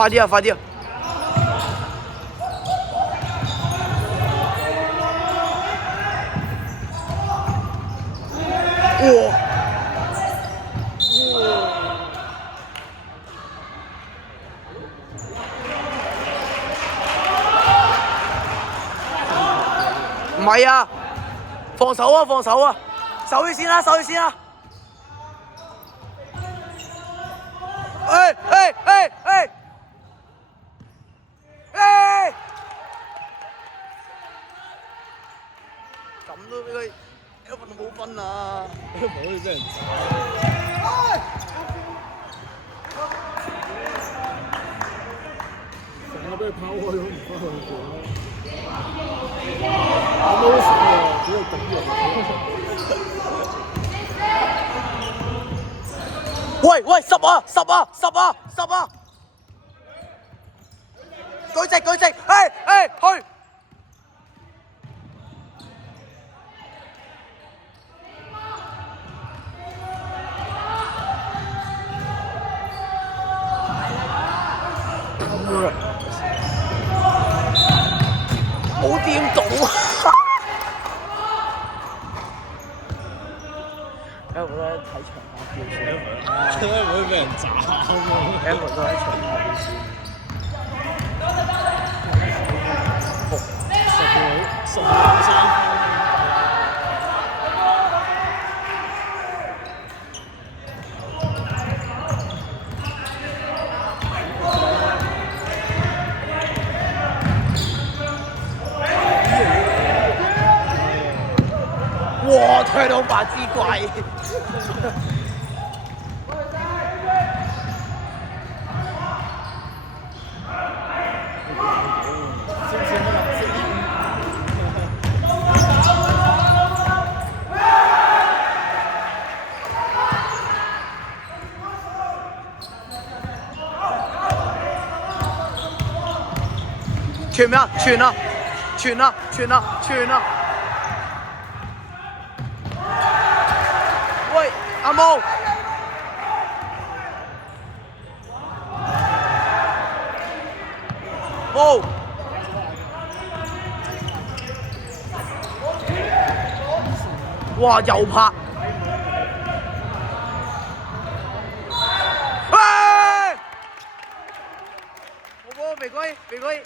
快啲啊！快啲啊！哇！唔係啊！放手啊！放手啊！手起先啦！手起先啦！哎哎哎哎哎！咁都俾佢一分都冇分啊！唔可以俾人成日俾佢拋開咗，唔翻去做啦。我冇事喎，只係咁樣。喂喂，十啊十啊十啊十啊！舉直舉直，哎哎去！冇掂到啊！我覺得睇場下票先，點解唔會俾人斬喎？Ever 都喺場下票先。10秒3分。哇！推到八支怪。傳咩啊？傳啊！傳啊！傳啊！傳啊！喂，阿毛！毛！哇！又拍！喂！冇波，玫瑰，玫瑰。